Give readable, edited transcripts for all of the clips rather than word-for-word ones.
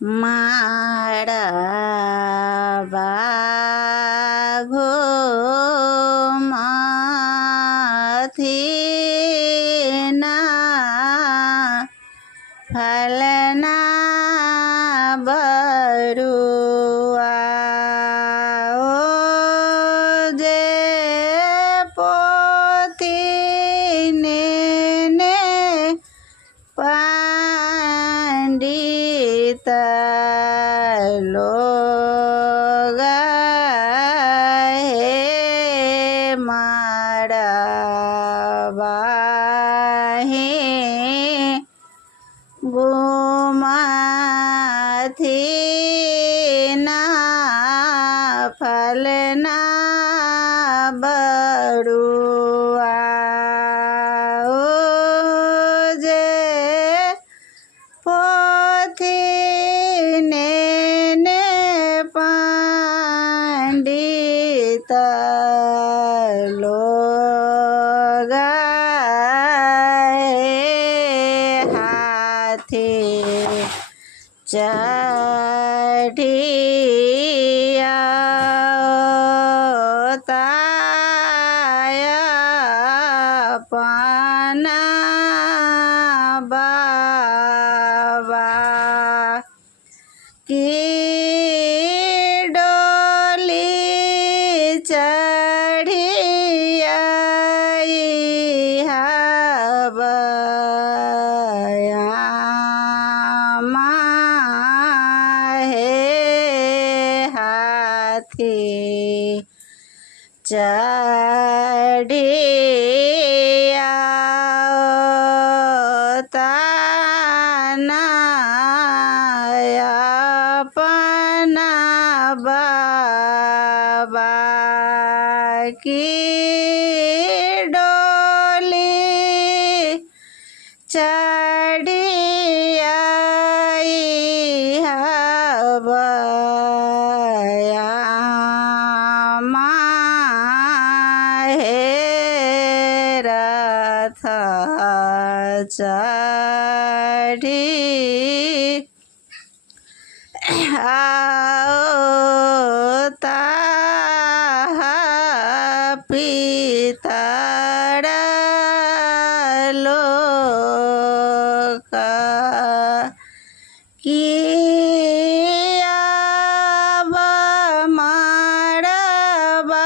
माड़ा बाघो माथीना फलना बरुआ ओ जे पोथीने पंडित लोग हे मरबाहे गुमाथीना फलना बरुआ ओ जे पोथीने पंडित लोग हाथी चढ़िया ताया पाना बाबा की डोली चढ़िया हाथी चढ़िया ताना अपना बाबा की डोली चढ़िया रथ चढ़ी आवता पितर लोक किया मरबा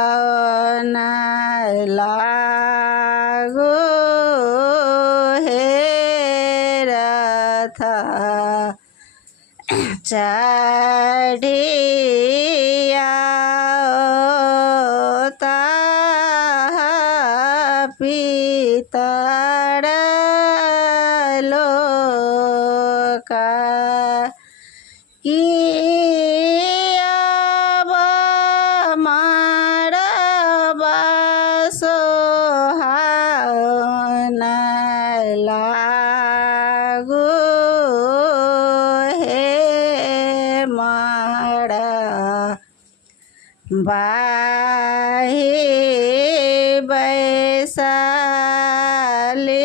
सोहावन लागो हे रथ चढ़िया पितर लोक किया मरबा सोहावन लागो हे बाहे बैसाले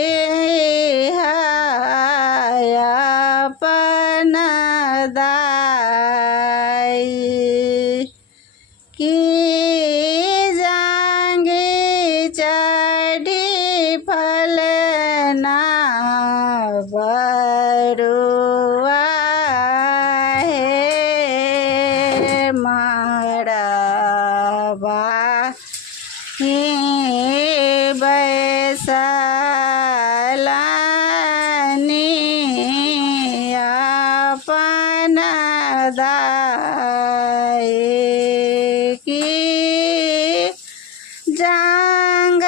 अपन दाई की जांगी चढ़ी फलना बरुआ हे मरबा हे बैसालानी अपन दाई की जांग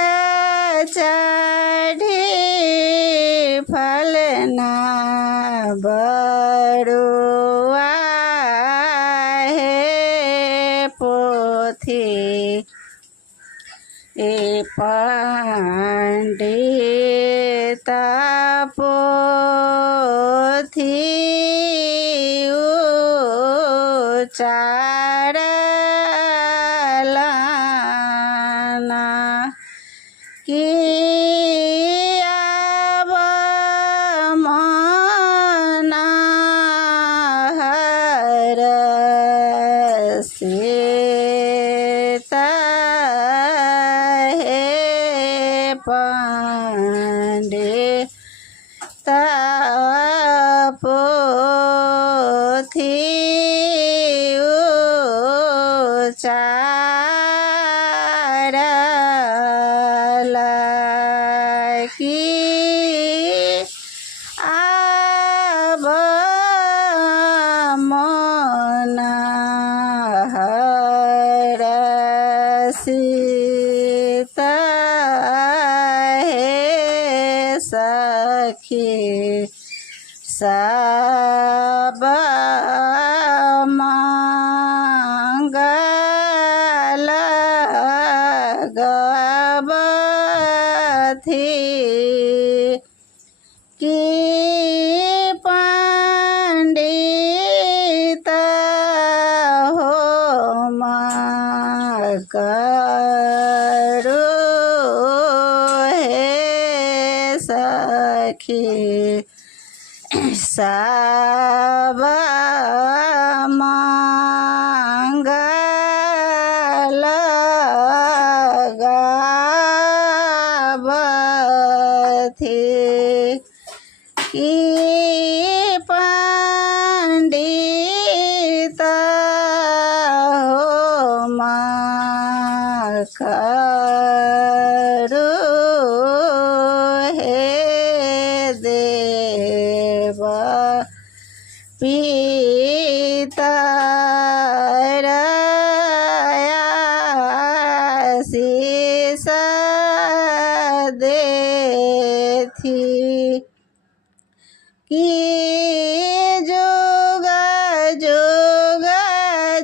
चढ़ी फलना बरुआ हे पोथी ए पंडित पोथी उचारलाना कि अब पोथी उचारला कि अब मन हरसित हे सखी सब मंगल गवथी कि पंडित होम करो हे सखी सब मंगल गावथि कि पंडित होम करो हे देव पितर आशीष देथि कि जुग जुग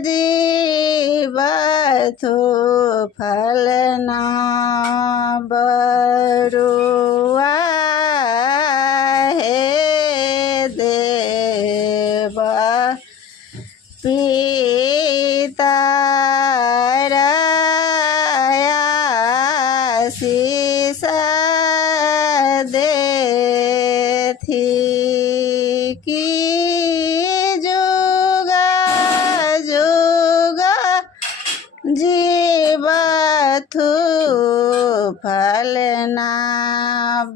जीवथु फलना बरुआ हे देव पितर आशीष देथि कि जुग जुग जीवथु फलना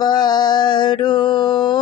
बरुआ